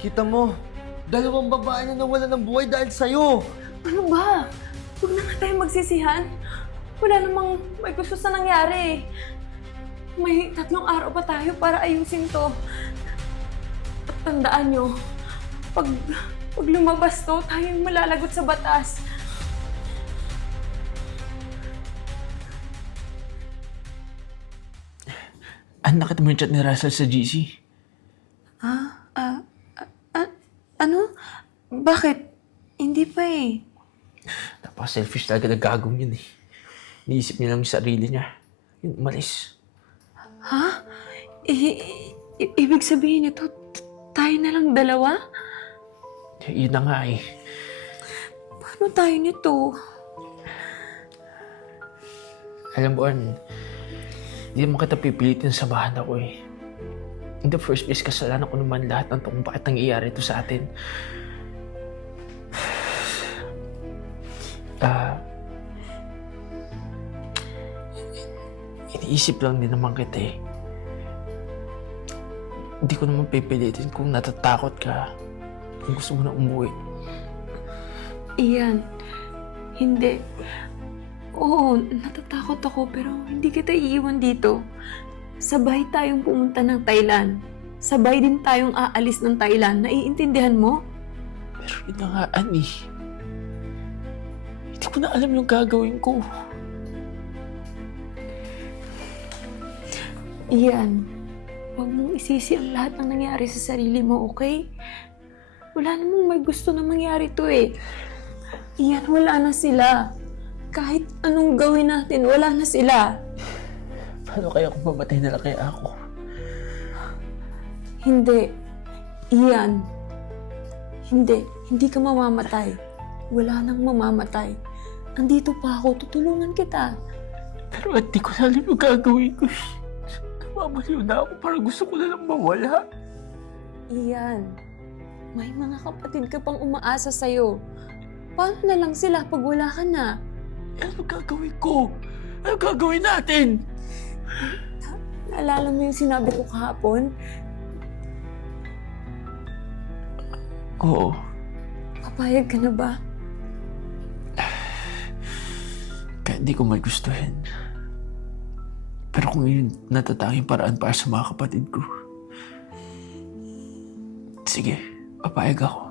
Kita mo, dalawang babae na nawala ng buhay dahil sa'yo. Ano ba? Huwag na nga tayo magsisihan. Wala namang may gusto sa nangyari. May 3 araw pa tayo para ayusin to. At tandaan nyo, pag lumabas to, tayo yung malalagot sa batas. Nakita mo yung chat ni Russell sa GC? Ano? Bakit? Hindi pa eh. Napaka-selfish talaga na gagong yun eh. Niisip niya lang yung sarili niya. Yun, umalis. Ha? Ibig sabihin ito, tayo na lang dalawa? Yun na nga eh. Paano tayo nito? Alam mo, hindi naman kita pipilitin sa bahan ako eh. In the first place, kasalanan ko naman lahat ng kung bakit nangyayari ito sa atin. Iniisip lang din naman kita eh. Hindi ko naman pipilitin kung natatakot ka, kung gusto mo na umuwi. Iyan, hindi. Oo, natatakot ako pero hindi kita iiwan dito. Sabay tayong pumunta ng Thailand. Sabay din tayong aalis ng Thailand. Naiintindihan mo? Pero yun na nga, Ani. Hindi ko na alam yung gagawin ko. Iyan, huwag mong isisi ang lahat ng nangyari sa sarili mo, okay? Wala namang may gusto na mangyari to eh. Iyan, wala na sila. Kahit anong gawin natin, wala na sila. Paano kaya kung mamatay na lang kaya ako? Hindi. Iyan. Hindi. Hindi ka mamamatay. Wala nang mamamatay. Andito pa ako. Tutulungan kita. Pero hindi ko na alam yung gagawin ko. Namamaliw na ako. Parang gusto ko na lang mawala. Iyan. May mga kapatid ka pang umaasa sa'yo. Paano na lang sila pag wala ka na? Ano gagawin ko? Ano gagawin natin? Naalala mo yung sinabi ko kahapon? Oo. Papayag ka na ba? Kahit di ko may gustuhin. Pero kung yun natatanging paraan para sa mga kapatid ko, sige, papayag ako.